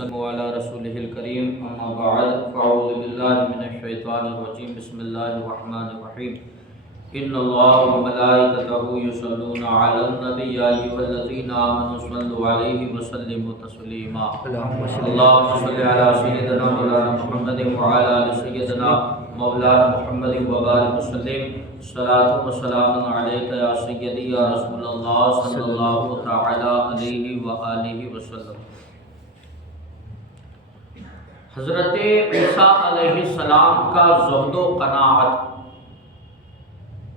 وسلم علی رسولہ الکریم اما بعد فاعوذ باللہ من الشیطان الرجیم بسم اللہ الرحمن الرحیم ان اللہ وملائکتہ یصلون علی النبی یا ایھا الذین آمنوا صلوا علیہ وسلموا تسلیما اللہم صل علی سیدنا مولانا محمد وعلی آل سیدنا مولانا محمد وبارک وسلم صلاۃ و سلام علیک یا سیدی یا رسول اللہ صلی اللہ تعالی علیہ وآلہ وسلم۔ حضرت عیسیٰ علیہ السلام کا زہد و قناعت۔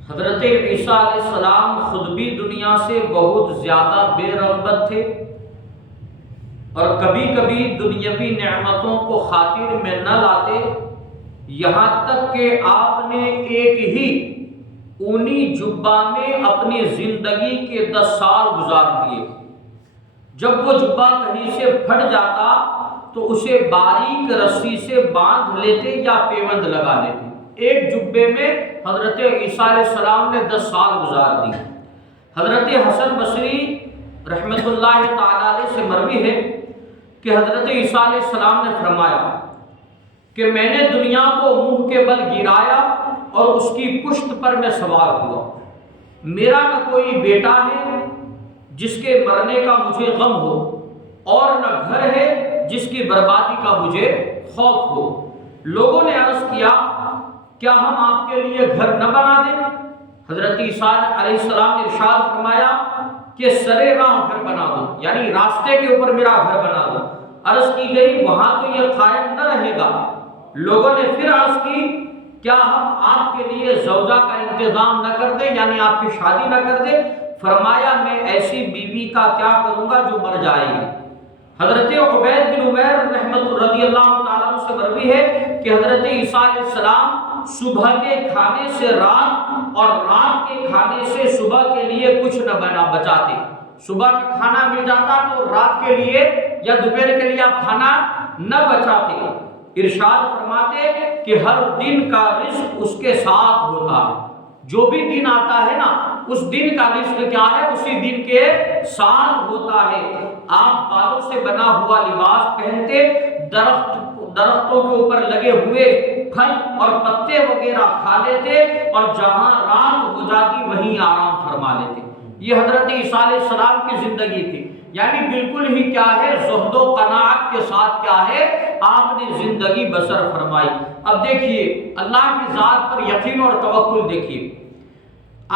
حضرت عیسیٰ علیہ السلام خود بھی دنیا سے بہت زیادہ بے رغبت تھے اور کبھی کبھی دنیاوی نعمتوں کو خاطر میں نہ لاتے، یہاں تک کہ آپ نے ایک ہی اونی جبہ میں اپنی زندگی کے 10 سال گزار دیے۔ جب وہ جبہ کہیں سے پھٹ جاتا تو اسے باریک رسی سے باندھ لیتے یا پیوند لگا لیتے۔ ایک جبے میں حضرت عیسیٰ علیہ السلام نے 10 سال گزار دی۔ حضرت حسن بصری رحمۃ اللہ تعالی علیہ سے مروی ہے کہ حضرت عیسیٰ علیہ السلام نے فرمایا کہ میں نے دنیا کو منہ کے بل گرایا اور اس کی پشت پر میں سوار ہوا۔ میرا نہ کوئی بیٹا ہے جس کے مرنے کا مجھے غم ہو، اور نہ گھر ہے جس کی بربادی کا مجھے خوف ہو۔ لوگوں نے عرض کیا کیا ہم آپ کے لیے گھر نہ بنا دیں؟ حضرت عیسیٰ علیہ السلام نے ارشاد فرمایا کہ سرے راہ گھر بنا دو، یعنی راستے کے اوپر میرا گھر بنا دو۔ عرض کی گئی وہاں تو یہ قائم نہ رہے گا۔ لوگوں نے پھر عرض کی کیا ہم آپ کے لیے زوجہ کا انتظام نہ کر دیں، یعنی آپ کی شادی نہ کر دیں؟ فرمایا میں ایسی بیوی کا کیا کروں گا جو مر جائے گی۔ حضرت عبید بن عمیر رحمۃ رضی اللہ تعالیٰ عنہ سے مروی ہے کہ حضرت عیسیٰ علیہ السلام صبح کے کھانے سے رات اور رات کے کھانے سے صبح کے لیے کچھ نہ بچاتے۔ صبح کا کھانا مل جاتا تو رات کے لیے یا دوپہر کے لیے آپ کھانا نہ بچاتے۔ ارشاد فرماتے کہ ہر دن کا رزق اس کے ساتھ ہوتا ہے، جو بھی دن آتا ہے نا اس دن کا رزق کیا ہے، اسی دن کے ساتھ ہوتا ہے۔ آپ بالوں سے بنا ہوا لباس پہنتے، درختوں کے اوپر لگے ہوئے پھل اور پتے وغیرہ کھا لیتے، اور جہاں رات ہو جاتی وہیں آرام فرما لیتے۔ یہ حضرت عیسیٰ علیہ السلام کی زندگی تھی، یعنی بالکل ہی کیا ہے زہد و قناعت کے ساتھ کیا ہے آپ نے زندگی بسر فرمائی۔ اب دیکھیے اللہ کی ذات پر یقین اور توکل دیکھیے،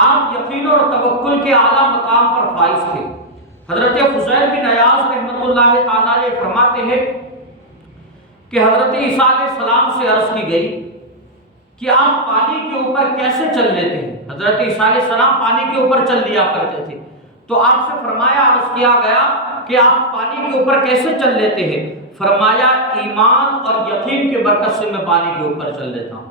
آپ یقین اور توکل کے اعلیٰ مقام پر فائز تھے۔ حضرت فضیل بن عیاض رحمۃ اللہ تعالیٰ علیہ فرماتے ہیں کہ حضرت عیسیٰ علیہ السلام سے عرض کی گئی کہ آپ پانی کے اوپر کیسے چل لیتے ہیں؟ حضرت عیسیٰ علیہ السلام پانی کے اوپر چل لیا کرتے تھے، تو آپ سے فرمایا عرض کیا گیا کہ آپ پانی کے اوپر کیسے چل لیتے ہیں؟ فرمایا ایمان اور یقین کے برکت سے میں پانی کے اوپر چل لیتا ہوں۔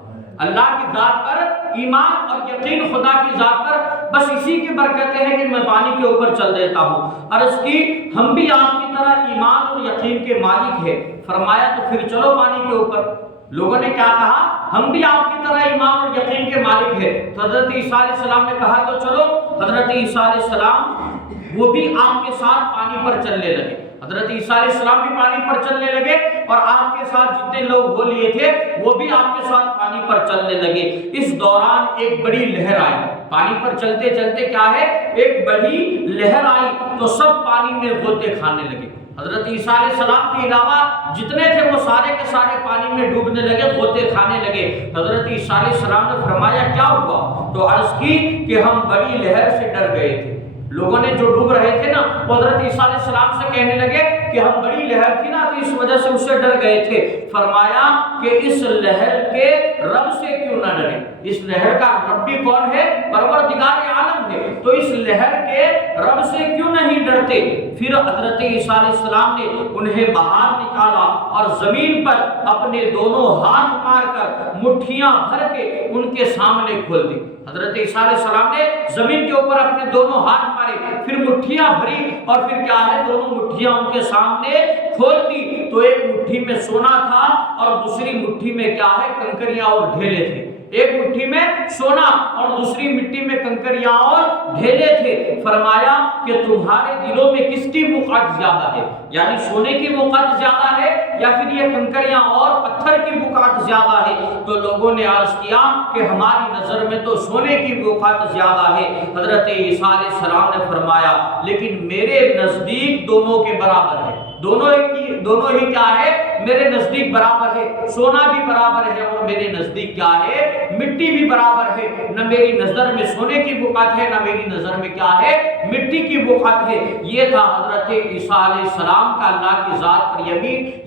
اللہ کی ذات پر ایمان اور یقین، خدا کی ذات پر بس اسی کی برکتیں ہیں کہ میں پانی کے اوپر چل دیتا ہوں۔ عرض کی ہم بھی آپ کی طرح ایمان اور یقین کے مالک ہیں۔ فرمایا تو پھر چلو پانی کے اوپر۔ لوگوں نے کیا کہا ہم بھی آپ کی طرح ایمان اور یقین کے مالک ہیں۔ تو حضرت عیسیٰ علیہ السلام نے کہا تو چلو۔ حضرت عیسیٰ علیہ السلام وہ بھی آپ کے ساتھ پانی پر چلنے لگے۔ حضرت عیسیٰ علیہ السلام بھی پانی پر چلنے لگے، اور آپ کے ساتھ جتنے لوگ ہو لیے تھے وہ بھی آپ کے ساتھ پانی پر چلنے لگے۔ اس دوران ایک بڑی لہر آئی، پانی پر چلتے چلتے کیا ہے ایک بڑی لہر آئی تو سب پانی میں غوطے کھانے لگے۔ حضرت عیسیٰ علیہ السلام کے علاوہ جتنے تھے وہ سارے کے سارے پانی میں ڈوبنے لگے، غوطے کھانے لگے۔ حضرت عیسیٰ علیہ السلام نے فرمایا کیا ہوا؟ تو عرض کی کہ ہم بڑی لہر سے ڈر گئے تھے۔ لوگوں نے جو ڈوب رہے تھے نا وہ حضرت عیسیٰ علیہ السلام سے کہنے لگے کہ ہم بڑی لہر تھی نا تو اس وجہ سے اس سے ڈر گئے تھے۔ فرمایا کہ اس لہر کے رب سے کیوں نہ ڈرے؟ اس لہر کا رب بھی کون ہے؟ پروردگار عالم ہے، تو اس لہر کے رب سے کیوں نہیں ڈرتے؟ پھر حضرت عیسیٰ علیہ السلام نے انہیں باہر نکالا اور زمین پر اپنے دونوں ہاتھ مار کر مٹھیاں بھر کے ان کے سامنے کھول دی۔ حضرت عیسیٰ علیہ السلام نے زمین کے اوپر اپنے دونوں ہاتھ مارے، پھر مٹھیاں بھری، اور پھر کیا ہے دونوں مٹھیاں ان کے سامنے کھول دی۔ تو ایک مٹھی میں سونا تھا اور دوسری مٹھی میں کیا ہے کنکریاں اور ڈھیلے تھے۔ ایک مٹھی میں سونا اور دوسری مٹی میں کنکریاں اور ڈھیلے تھے۔ فرمایا کہ تمہارے دلوں میں کس کی بقعت زیادہ ہے، یعنی سونے کی بقعت زیادہ ہے یا پھر یہ کنکریاں اور پتھر کی بقعت زیادہ ہے؟ تو لوگوں نے عرض کیا کہ ہماری نظر میں تو سونے کی بقعت زیادہ ہے۔ حضرت عیسیٰ علیہ السلام نے فرمایا لیکن میرے نزدیک دونوں کے برابر ہے، دونوں ہی کیا ہے، میرے نزدیک برابر ہے، سونا بھی برابر ہے اور میرے نزدیک کیا ہے، مٹی بھی برابر ہے۔ نہ میری نظر میں سونے کی بقعت ہے، نہ میری نظر میں کیا ہے، مٹی کی بقعت ہے۔ یہ تھا حضرت عیسیٰ علیہ السلام کا اللہ کی ذات پر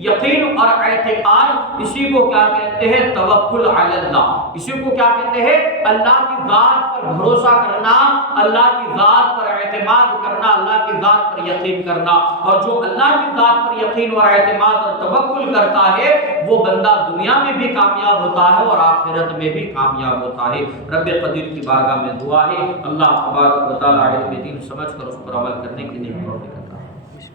یقین اور اعتقاد۔ اسی کو کیا کہتے ہیں، توکل علی اللہ۔ اسی کو کیا کہتے ہیں، اللہ کی ذات پر بھروسہ کرنا، اللہ کی ذات پر اعتماد کرنا، اللہ کی ذات پر یقین کرنا۔ اور جو اللہ کی ذات پر یقین اور اعتماد اور توکل کرتا ہے وہ بندہ دنیا میں بھی کامیاب ہوتا ہے اور آخرت میں بھی کامیاب ہوتا ہے۔ رب قدیر کی بارگاہ میں دعا ہے اللہ تبارک و تعالی علم دین سمجھ کر اس پر عمل کرنے کے لیے توفیق عطا فرمائے۔